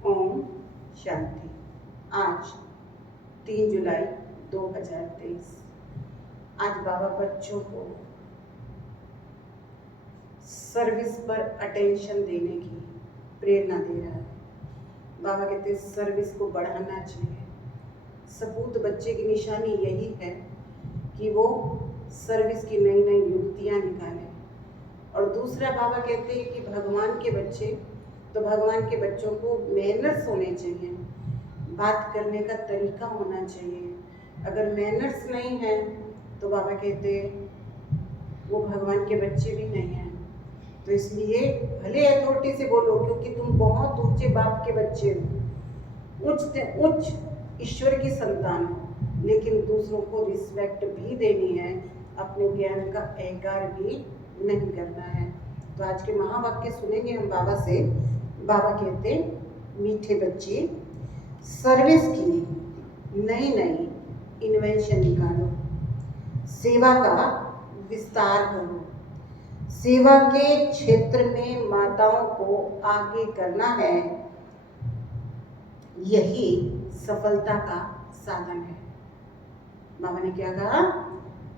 ओम शांति। आज 3 जुलाई 2023। आज बाबा बच्चों को सर्विस पर अटेंशन देने की प्रेरणा दे रहा है। बाबा कहते हैं सर्विस को बढ़ाना चाहिए। सपूत बच्चे की निशानी यही है कि वो सर्विस की नई नई युक्तियाँ निकालें। और दूसरा बाबा कहते हैं कि भगवान के बच्चे तो भगवान के बच्चों को मैनर्स होने चाहिए, बात करने का तरीका होना चाहिए। अगर मैनर्स नहीं है तो बाबा कहते वो भगवान के बच्चे भी नहीं हैं। तो इसलिए भले अथॉरिटी से बोलो, क्योंकि तुम बहुत ऊंचे बाप के बच्चे हो, उच्च ईश्वर की संतान हो, लेकिन दूसरों को रिस्पेक्ट भी देनी है, अपने ज्ञान का अहंकार भी नहीं करना है। तो आज के महावाक्य सुनेंगे हम बाबा से। बाबा कहते मीठे बच्चे सर्विस की नई नई इन्वेंशन निकालो, सेवा का विस्तार करो। सेवा के क्षेत्र में माताओं को आगे करना है, यही सफलता का साधन है। बाबा ने क्या कहा?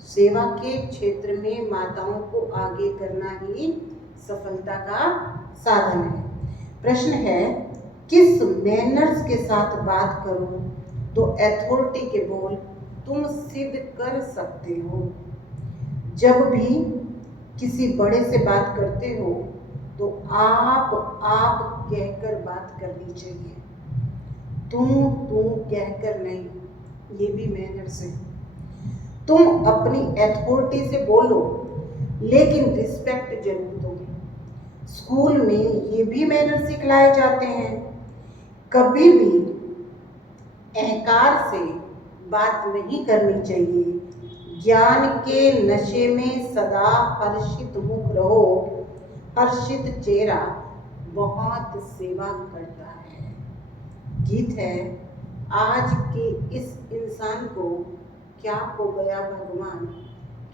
सेवा के क्षेत्र में माताओं को आगे करना ही सफलता का साधन है। प्रश्न है, किस मैनर्स के साथ बात करूं तो अथॉरिटी के बोल तुम सिद्ध कर सकते हो। जब भी किसी बड़े से बात करते हो तो आप कहकर बात करनी चाहिए, तुम कहकर नहीं। ये भी मैनर्स है। तुम अपनी अथॉरिटी से बोलो, लेकिन रिस्पेक्ट जरूर दो। स्कूल में ये भी मैनर सिखलाए जाते हैं। कभी भी अहंकार से बात नहीं करनी चाहिए। ज्ञान के नशे में सदा हर्षित मुख रहो, हर्षित चेहरा बहुत सेवा करता है। गीत है, आज के इस इंसान को क्या हो गया भगवान,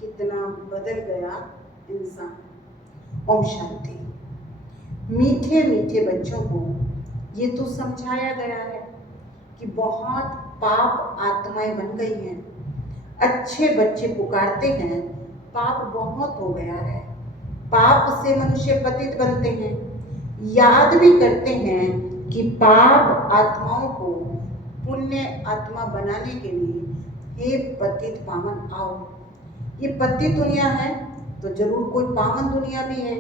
कितना बदल गया इंसान। ओम शांति। मीठे मीठे बच्चों को ये तो समझाया गया है कि बहुत पाप आत्माएं बन गई हैं। अच्छे बच्चे पुकारते हैं, पाप बहुत हो गया है। पाप से मनुष्य पतित बनते हैं। याद भी करते हैं कि पाप आत्माओं को पुण्य आत्मा बनाने के लिए हे पतित पावन आओ। ये पतित दुनिया है तो जरूर कोई पावन दुनिया भी है।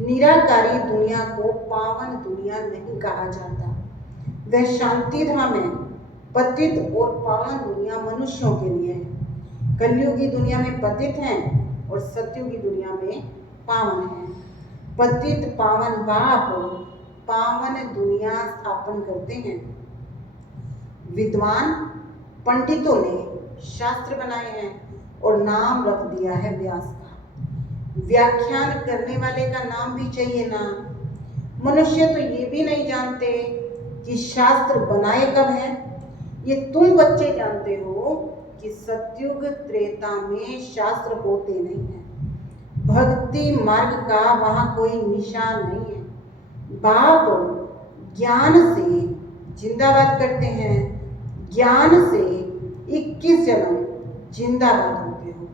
निराकारी दुनिया को पावन दुनिया नहीं कहा जाता। वह शांति धाम है। पतित और पावन दुनिया मनुष्यों के लिए है। कलयुगी दुनिया में पतित हैं और सतयुगी दुनिया में पावन हैं। पतित पावन बाप पावन दुनिया स्थापन करते हैं। विद्वान पंडितों ने शास्त्र बनाए हैं और नाम रख दिया है व्यास का। व्याख्यान करने वाले का नाम भी चाहिए ना। मनुष्य तो ये भी नहीं जानते कि शास्त्र बनाए कब हैं। ये तुम बच्चे जानते हो कि सतयुग त्रेता में शास्त्र होते नहीं हैं। भक्ति मार्ग का वहां कोई निशान नहीं है। बाप ज्ञान से जिंदाबाद करते हैं। ज्ञान से 21 जन्म जिंदाबाद होते हो,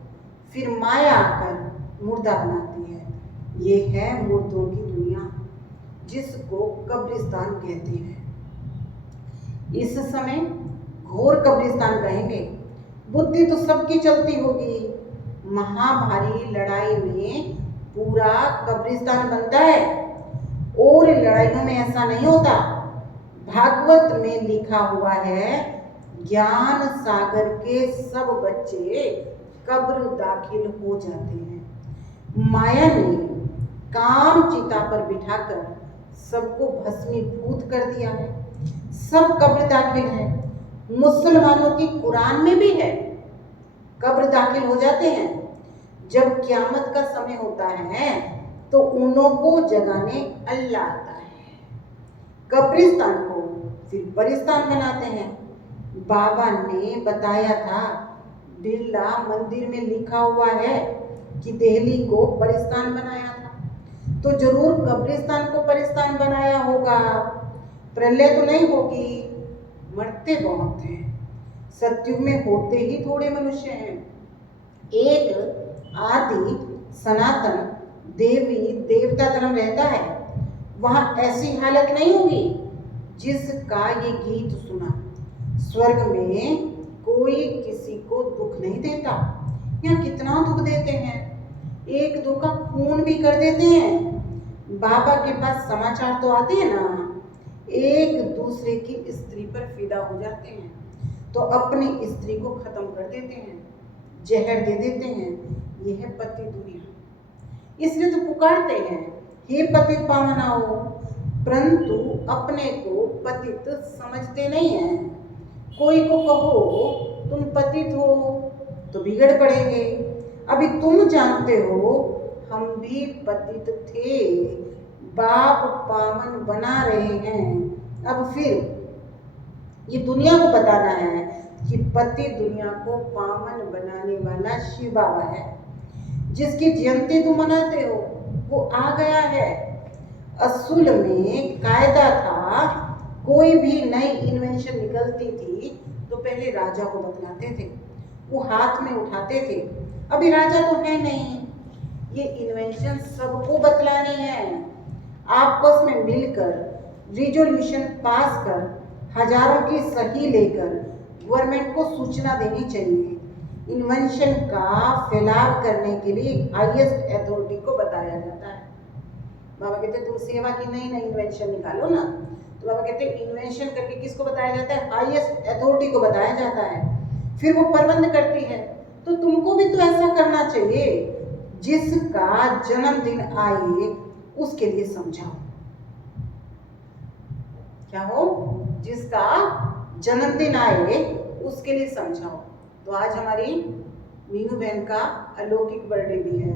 फिर माया आकर मुर्दा बनाती है। ये है मुर्दों की दुनिया, जिसको कब्रिस्तान कहते हैं। इस समय घोर कब्रिस्तान कहेंगे। बुद्धि तो सबकी चलती होगी। महाभारी लड़ाई में पूरा कब्रिस्तान बनता है, और लड़ाइयों में ऐसा नहीं होता। भागवत में लिखा हुआ है, ज्ञान सागर के सब बच्चे कब्र दाखिल हो जाते हैं। माया ने काम चिता पर बिठाकर सबको भस्मीभूत कर दिया है। सब कब्र दाखिल है। मुसलमानों की कुरान में भी है, कब्र दाखिल हो जाते हैं। जब क़यामत का समय होता है तो उन्हों को जगाने अल्लाह आता है। कब्रिस्तान को फिर परिस्तान बनाते हैं। बाबा ने बताया था, बिरला मंदिर में लिखा हुआ है कि दिल्ली को परिस्तान बनाया था, तो जरूर कब्रिस्तान को परिस्तान बनाया होगा। प्रलय तो नहीं होगी, मरते बहुत हैं। सतयुग में होते ही थोड़े मनुष्य हैं। एक आदि सनातन देवी देवता धर्म रहता है, वहां ऐसी हालत नहीं होगी जिसका ये गीत सुना। स्वर्ग में कोई किसी को दुख नहीं देता। यहाँ कितना दुख देते हैं, एक दो का खून भी कर देते हैं। बाबा के पास समाचार तो आते हैं ना, एक दूसरे की स्त्री पर फिदा हो जाते हैं तो अपनी स्त्री को खत्म कर देते हैं, जहर दे देते हैं। यह है पति दुनिया। इसलिए तो पुकारते हैं, हे पतित पावन आओ, परंतु अपने को पतित समझते नहीं हैं। कोई को कहो तुम पतित हो तो बिगड़ पड़ेंगे। अभी तुम जानते हो हम भी पतित थे, बाप पावन बना रहे हैं। अब फिर ये दुनिया को बताना है कि पति दुनिया को पावन बनाने वाला शिव बाबा है। जिसकी जयंती तुम मनाते हो वो आ गया है। असूल में कायदा था, कोई भी नई इन्वेंशन निकलती थी तो पहले राजा को बतलाते थे, वो हाथ में उठाते थे। अभी राजा तो है नहीं, ये इन्वेंशन सबको बतलानी है। आपस में मिलकर रिजोल्यूशन पास कर हजारों की सही लेकर गवर्नमेंट को सूचना देनी चाहिए। इन्वेंशन का फैलाव करने के लिए हाईएस्ट अथॉरिटी को बताया जाता है। बाबा कहते तुम सेवा की नई नई इन्वेंशन निकालो ना, तो बाबा कहते इन्वेंशन करके किसको बताया जाता है? हाईएस्ट अथॉरिटी को बताया जाता है, फिर वो प्रबंध करती है। तो तुमको भी तो ऐसा करना चाहिए, जिसका जन्मदिन आए उसके लिए समझाओ। क्या हो? जिसका जन्मदिन आए उसके लिए समझाओ। तो आज हमारी मीनू बहन का अलौकिक बर्थडे भी है,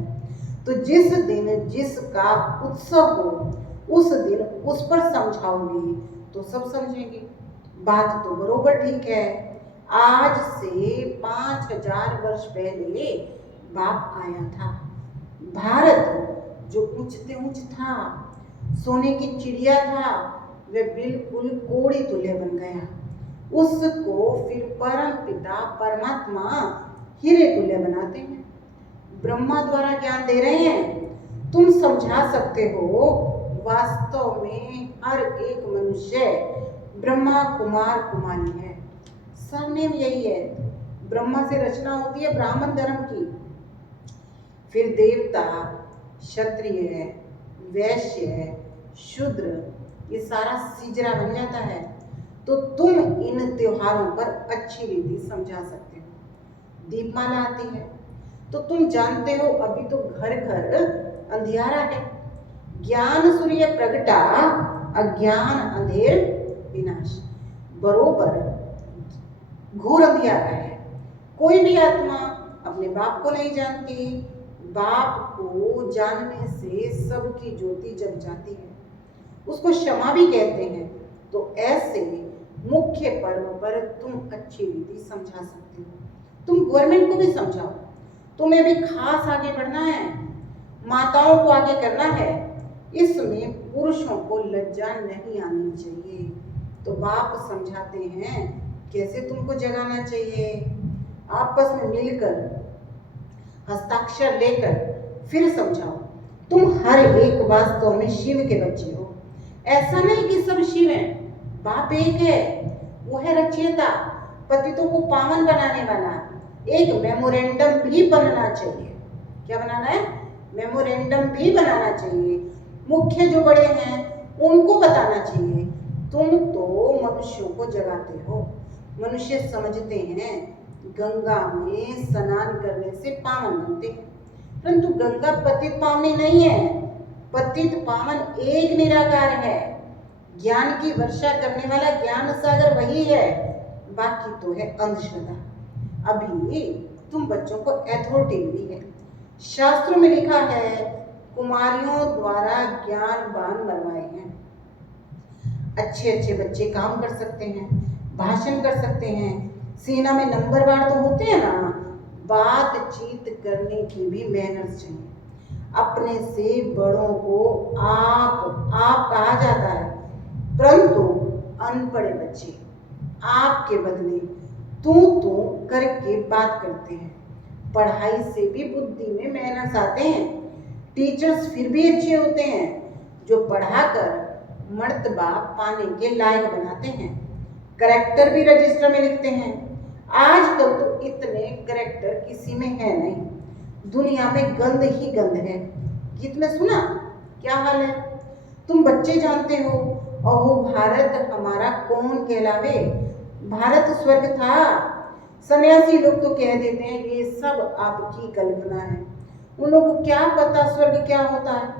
तो जिस दिन जिसका उत्सव हो उस दिन उस पर समझाओगी तो सब समझेंगे। बात तो बरोबर ठीक है। आज से 5000 वर्ष पहले बाप आया था। भारत जो ऊंचते ऊंच था, सोने की चिड़िया था, वह बिल्कुल कोड़ी तुल्य बन गया। उसको फिर परम पिता परमात्मा हीरे तुल्य बनाते हैं। ब्रह्मा द्वारा ज्ञान दे रहे हैं, तुम समझा सकते हो। वास्तव में हर एक मनुष्य ब्रह्मा कुमार कुमारी है, सरनेम यही है। ब्रह्मा से रचना होती है ब्राह्मण धर्म की, फिर देवता, क्षत्रिय, वैश्य, शूद्र, ये सारा सिजरा बन जाता है। तो तुम इन त्योहारों पर अच्छी रीति समझा सकते हो। दीपमाला आती है तो तुम जानते हो अभी तो घर घर अंधियारा है। ज्ञान सूर्य प्रगटा, अज्ञान अंधेर विनाश। बरोबर घोर अंधियारा है। कोई भी आत्मा अपने बाप को नहीं जानती। बाप को जानने से सबकी ज्योति जग जाती है, उसको क्षमा भी कहते हैं। तो ऐसे मुख्य पर्व पर तुम अच्छी रीति समझा सकते हो। तुम गवर्नमेंट को भी समझाओ। तुम्हें भी खास आगे बढ़ना है, माताओं को आगे करना है। इसमें पुरुषों को लज्जा नहीं आनी चाहिए। तो बाप समझाते हैं कैसे तुमको जगाना चाहिए। आपस में मिलकर हस्ताक्षर लेकर फिर समझाओ। तुम हर एक वास्तव में शिव के बच्चे हो। ऐसा नहीं कि सब शिव हैं, बाप एक है, वो है रचयिता, पतितों को पावन बनाने वाला। एक मेमोरेंडम भी बनना चाहिए। क्या बनाना है? मेमोरेंडम भी बनाना चाहिए। मुख्य जो बड़े हैं उनको बताना चाहिए। तुम तो मनुष्यों को जगाते हो। मनुष्य समझते हैं गंगा में स्नान करने से पावन बनते हैं, परंतु गंगा पतित पावनी नहीं है। पतित पावन एक निराकार है। ज्ञान की वर्षा करने वाला ज्ञान सागर वही है, बाकी तो है अंधश्रद्धा। अभी तुम बच्चों को अथॉरिटी मिली है। शास्त्रों में लिखा है कुमारियों द्वारा ज्ञानवान बनवाए हैं। अच्छे अच्छे बच्चे काम कर सकते हैं, भाषण कर सकते हैं, सेना में नंबरवार तो होते हैं ना। बातचीत करने की भी मेहनत चाहिए। अपने से बड़ों को आप कहा जाता है, परंतु अनपढ़े बच्चे आपके बदले तू तू करके बात करते हैं। पढ़ाई से भी बुद्धि में मैनर्स आते हैं। टीचर्स फिर भी अच्छे होते हैं जो पढ़ाकर मर्तबा पाने के लायक बनाते हैं। करेक्टर भी रजिस्टर में लिखते हैं। आजकल तो इतने करेक्टर किसी में है नहीं। दुनिया में गंद ही गंद है। गीत में सुना क्या हाल है? तुम बच्चे जानते हो अहो भारत हमारा कौन कहलावे। भारत स्वर्ग था। सन्यासी लोग तो कह देते हैं ये सब आपकी कल्पना है। उन लोगों को क्या पता स्वर्ग क्या होता है।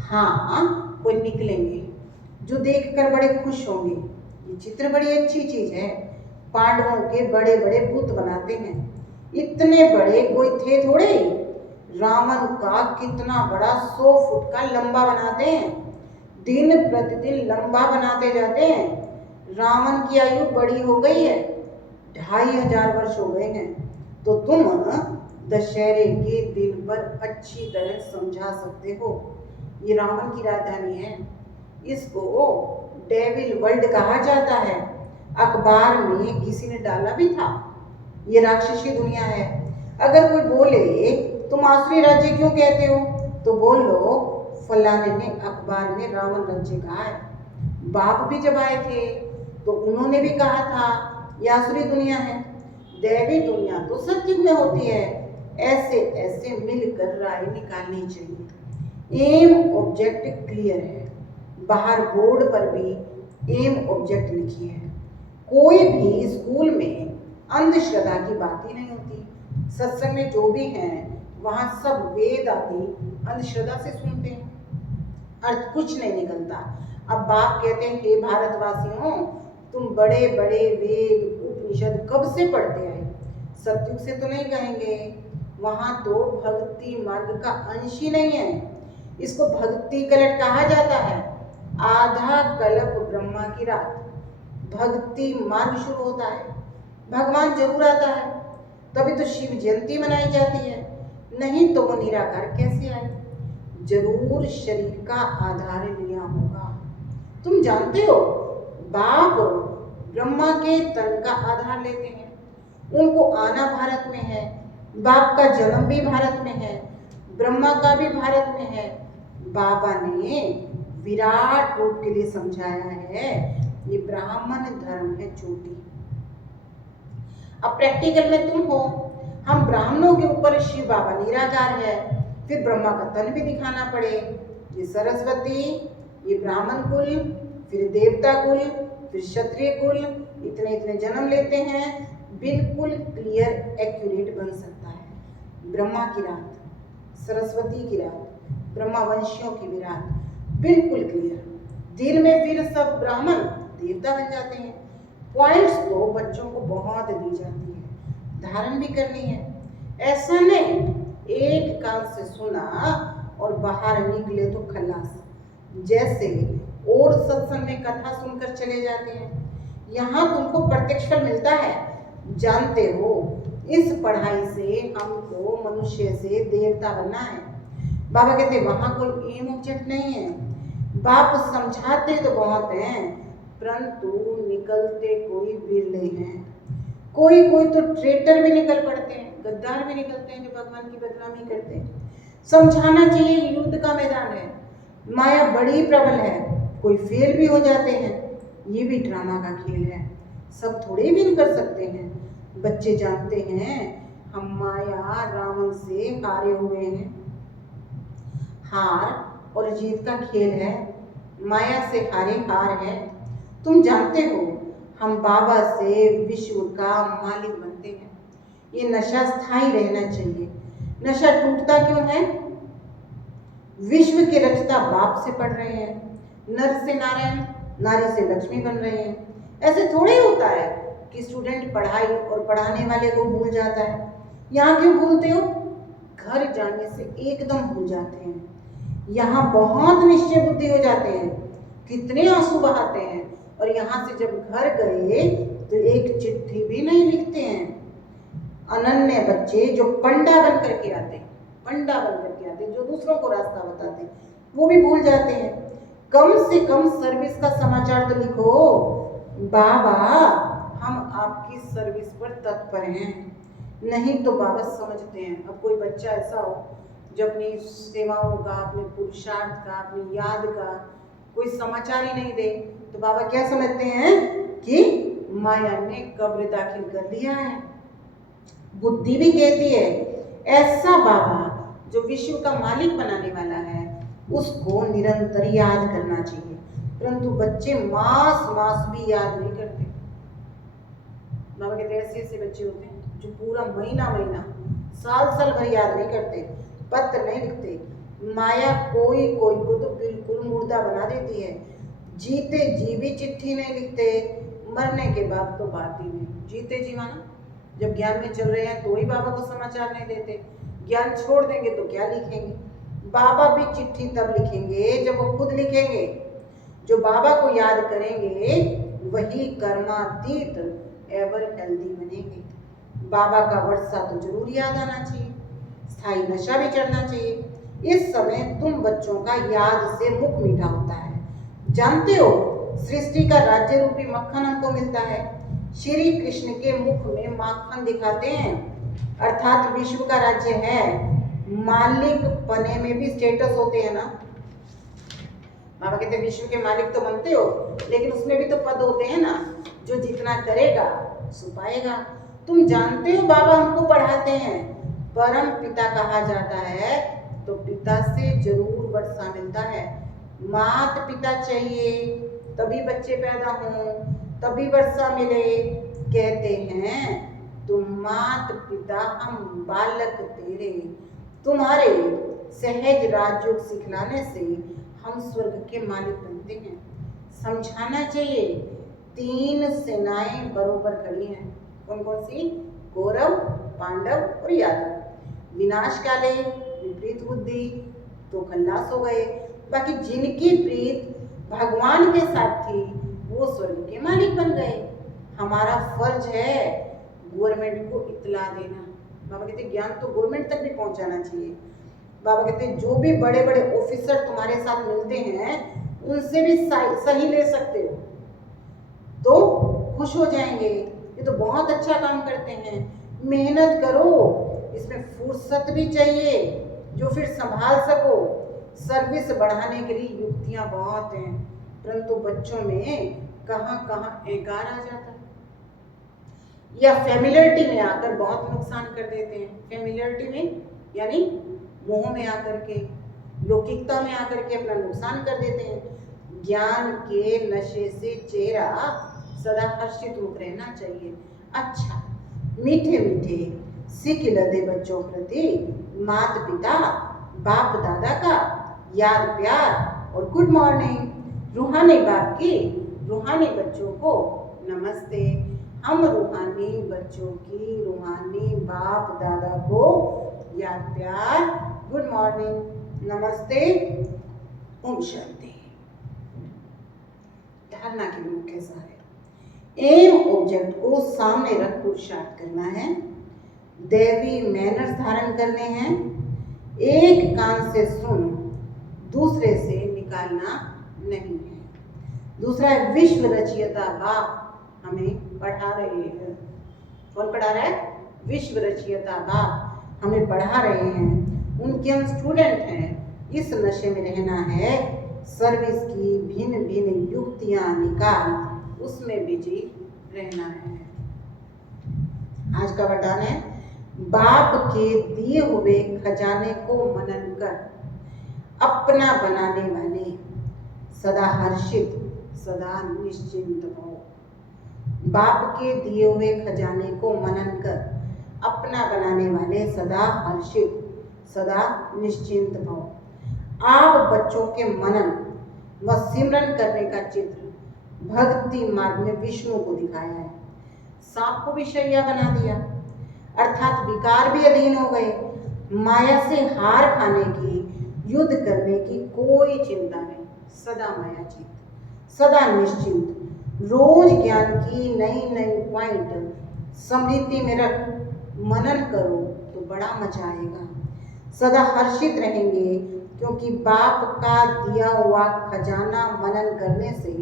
हाँ, कोई निकलेंगे जो देखकर बड़े खुश होंगे। ये चित्र बड़ी अच्छी चीज है। पांडवों के बड़े बड़े बुत बनाते हैं। इतने बड़े कोई थे थोड़े। रावण का कितना बड़ा 100 फुट का लंबा बनाते हैं। दिन प्रतिदिन लंबा बनाते जाते हैं। रावण की आयु बड़ी हो गई है, 2500 वर्ष हो गए हैं। तो तुम दशहरे के दिन पर अच्छी तरह समझा सकते हो। ये रावण की राजधानी है। इसको डेविल वर्ल्ड कहा जाता है। अखबार में किसी ने डाला भी था। ये राक्षसी दुनिया है। अगर कोई बोले तुम आसुरी राज्य क्यों कहते हो तो बोल लो फलाने ने अखबार में रावण राज्य कहा है। बाप भी जब आए थे तो उन्होंने भी कहा था ये आसुरी दुनिया है। दैवी दुनिया तो सत्युग में होती है। ऐसे ऐसे मिलकर राय निकालनी चाहिए। एम ऑब्जेक्ट क्लियर है। बाहर बोर्ड पर भी एम ऑब्जेक्ट लिखी है। कोई भी स्कूल में अंधश्रद्धा की बात ही नहीं होती। सत्संग में जो भी हैं वहां सब वेद आदि अंधश्रद्धा से सुनते हैं। अर्थ कुछ नहीं निकलता। अब बाप कहते हैं हे भारतवासियों तुम बड़े बड़े वेद उपनिषद कब से पढ़ते आए। सत्युग से तो नहीं कहेंगे। वहां तो भक्ति मार्ग का अंश ही नहीं है। इसको भक्ति कलट कहा जाता है। आधा कल्प ब्रह्मा की रात भक्ति मार्ग शुरू होता है। भगवान जरूर आता है तभी तो शिव जयंती मनाई जाती है। नहीं तो वो निराकार कैसे आए। जरूर शरीर का आधार लिया होगा। तुम जानते हो बाप ब्रह्मा के तन का आधार लेते हैं। उनको आना भारत में है। बाप का जन्म भी भारत में है। ब्रह्मा का भी भारत में है। बाबा ने विराट रूप के लिए समझाया है ये ब्राह्मण धर्म है चोटी। अब प्रैक्टिकल में तुम हो। हम ब्राह्मणों के ऊपर शिव बाबा निराकार है। फिर ब्रह्मा का तन भी दिखाना पड़े। ये सरस्वती, ये ब्राह्मण कुल, फिर देवता कुल, फिर क्षत्रिय कुल, इतने इतने जन्म लेते हैं। बिल्कुल क्लियर एक्यूरेट बन सकता है। ब्रह्मा की रात, सरस्वती की रात, ब्रह्मा वंशियों की भी रात, बिल्कुल क्लियर। दिन में फिर सब ब्राह्मण देवता बन जाते हैं। पॉइंट्स तो बच्चों को बहुत दी जाती है, धारण भी करनी है। ऐसा नहीं एक कान से सुना और बाहर निकले तो खलास। जैसे और सत्संग में कथा सुनकर चले जाते हैं। यहाँ तुमको प्रत्यक्ष फल मिलता है। जानते हो इस पढ़ाई से हमको मनुष्य से देवता बनना है। बाबा कहते वहां कोई एम ऑब्जेक्ट नहीं है। बाप समझाते तो बहुत हैं परंतु निकलते कोई बिरले हैं। कोई कोई तो ट्रेटर भी निकल पड़ते हैं, गद्दार भी निकलते हैं जो भगवान की बदनामी करते हैं। समझाना चाहिए युद्ध का मैदान है। माया बड़ी प्रबल है। कोई फेल भी हो जाते हैं। ये भी ड्रामा का खेल है। सब थोड़े विन कर सकते हैं। बच्चे जानते हैं हम माया रावण से हारे हुए हैं। हार और जीत का खेल है। माया से हारे हार है। तुम जानते हो हम बाबा से विश्व का मालिक बनते हैं। ये नशा स्थायी रहना चाहिए। नशा टूटता क्यों है? विश्व के रचता बाप से पढ़ रहे हैं। नर से नारायण, नारी से लक्ष्मी बन रहे हैं। ऐसे थोड़े होता है कि स्टूडेंट पढ़ाई और पढ़ाने वाले को भूल जाता है। यहाँ क्यों भूलते हो? घर जाने से एकदम भूल जाते हैं। यहाँ बहुत निश्चय बुद्धि हो जाते हैं। कितने आंसू बहाते हैं और यहाँ से जब घर गए तो एक चिट्ठी भी नहीं लिखते हैं। अनन्य बच्चे जो पंडा बन करके आते हैं, पंडा बन करके आते हैं, जो दूसरों को रास्ता बताते हैं, वो भी भूल जाते हैं। कम से कम सर्विस का समाचार तो लिखो। बाबा हम आपकी सर्विस पर तत्पर हैं, नहीं तो बाबा समझते हैं। अब कोई बच्चा ऐसा हो जो अपनी सेवाओं का, अपने पुरुषार्थ का, अपनी याद का कोई समाचार ही नहीं दे, तो बाबा क्या समझते हैं कि माया ने कब्र दाखिल कर दिया है। बुद्धि भी कहती है ऐसा बाबा जो विश्व का मालिक बनाने वाला है उसको निरंतर याद करना चाहिए, परंतु बच्चे मास मास भी याद नहीं करते। बाबा कहते ऐसे ऐसे बच्चे होते हैं जो पूरा महीना महीना साल साल भर याद नहीं करते, पत्र नहीं लिखते। माया कोई कोई को तो बिल्कुल मुर्दा बना देती है, जीते जी भी चिट्ठी नहीं लिखते, मरने के बाद तो बात ही नहीं। जीते जी माना जब ज्ञान में चल रहे हैं तो ही बाबा को समाचार नहीं देते, ज्ञान छोड़ देंगे तो क्या लिखेंगे। बाबा भी चिट्ठी तब लिखेंगे जब वो खुद लिखेंगे। जो बाबा को याद करेंगे वही कर्मातीत एवर हेल्दी बनेंगे। बाबा का वर्षा तो जरूर याद आना चाहिए, स्थायी नशा भी चढ़ना चाहिए। इस समय तुम बच्चों का याद से मुख मीठा होता है। जानते हो सृष्टि का राज्य रूपी मक्खन हमको मिलता है। श्री कृष्ण के मुख में माखन दिखाते हैं, अर्थात विश्व का राज्य है। मालिक पने में भी स्टेटस होते हैं ना। बाबा कहते विश्व के मालिक तो बनते हो, लेकिन उसमें भी तो पद होते हैं ना। जो जितना करेगा सो पाएगा। तुम जानते हो बाबा हमको पढ़ाते हैं, परम पिता कहा जाता है तो पिता से जरूर वर्षा मिलता है। मात पिता चाहिए तभी बच्चे पैदा हों, तभी वर्षा मिले। कहते हैं तुम मात पिता हम बालक तेरे, तुम्हारे सहज राजयोग सिखलाने से हम स्वर्ग के मालिक बनते हैं। समझाना चाहिए। 3 सेनाएं बरोबर खड़ी हैं। कौन कौन सी? कौरव, पांडव और यादव। विनाश काले विपरीत बुद्धि तो खल्लास हो गए। बाकी जिनकी प्रीत भगवान के साथ थी वो स्वर्ग के मालिक बन गए। हमारा फर्ज है गवर्नमेंट को इत्तला देना। बाबा कहते ज्ञान तो गवर्नमेंट तक भी पहुंचाना चाहिए। बाबा कहते जो भी बड़े बड़े ऑफिसर तुम्हारे साथ मिलते हैं उनसे भी सही ले सकते हो तो खुश हो जाएंगे। ये तो बहुत अच्छा काम करते हैं, मेहनत करो, इसमें फुर्सत भी चाहिए जो फिर संभाल सको। सर्विस बढ़ाने के लिए युक्तियां बहुत हैं, परंतु बच्चों में कहाँ कहाँ एकार आ जाता है या फेमिलियरिटी में आकर बहुत नुकसान कर देते हैं। फेमिलियरिटी में यानी मोह में आकर के, लौकिकता में आकर के अपना नुकसान कर देते हैं। ज्ञान के नशे से चेहरा सदा हर्षित मुख रहना चाहिए। अच्छा मीठे मीठे सिक लदे बच्चों प्रति माता पिता बाप दादा का याद प्यार और गुड मॉर्निंग। रूहानी बाप की रूहानी बच्चों को नमस्ते। हम रूहानी बच्चों की रूहानी बाप दादा को याद प्यार गुड मॉर्निंग नमस्ते ओम शांति। धारणा के मुख्य सारे एम ऑब्जेक्ट को सामने रख पुरुषार्थ करना है, दैवी मैनर्स धारण करने हैं, एक कान से सुन दूसरे से निकालना नहीं है। दूसरा है विश्व रचयिता बाप हमें पढ़ा रहे हैं। कौन पढ़ा रहा है? विश्व रचयिता बाप हमें पढ़ा रहे हैं, उनके हम स्टूडेंट हैं। इस नशे में रहना है, सर्विस की भिन्न भिन्न युक्तियां निकाल उसमें बिजी रहना है। आज का वरदान है बाप के दिए हुए खजाने को मनन कर अपना बनाने वाले सदा हर्षित सदा निश्चिंत हो। बाप के दिए हुए खजाने को मनन कर अपना बनाने वाले सदा हर्षित सदा निश्चिंत हो। आप बच्चों के मनन व सिमरन करने का चित्र भक्ति मार्ग में विष्णु को दिखाया है। सांप को भी शैया बना दिया, अर्थात विकार भी अधीन हो गए। माया से हार खाने की, युद्ध करने की कोई चिंता नहीं, सदा मायाचित, सदा निश्चिंत। रोज ज्ञान की नई नई पॉइंट स्मृति में रख मनन करो तो बड़ा मजा आएगा। सदा हर्षित रहेंगे क्योंकि बाप का दिया हुआ खजाना मनन करने से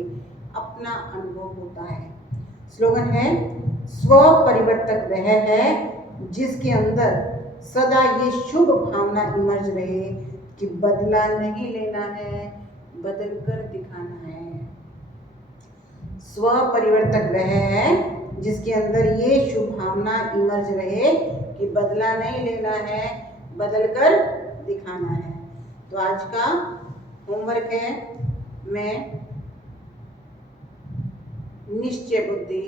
अपना अनुभव होता है। स्लोगन है, स्व परिवर्तक वह है जिसके अंदर सदा ये शुभ भावना इमर्ज रहे कि बदला नहीं लेना है, बदल कर दिखाना है। स्व परिवर्तक वह है जिसके अंदर ये शुभ भावना इमर्ज रहे कि बदला नहीं लेना है, बदल कर दिखाना है। तो आज का होमवर्क है, मैं निश्चय बुद्धि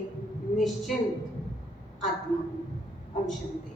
निश्चिंत आत्मा। ओम शांति।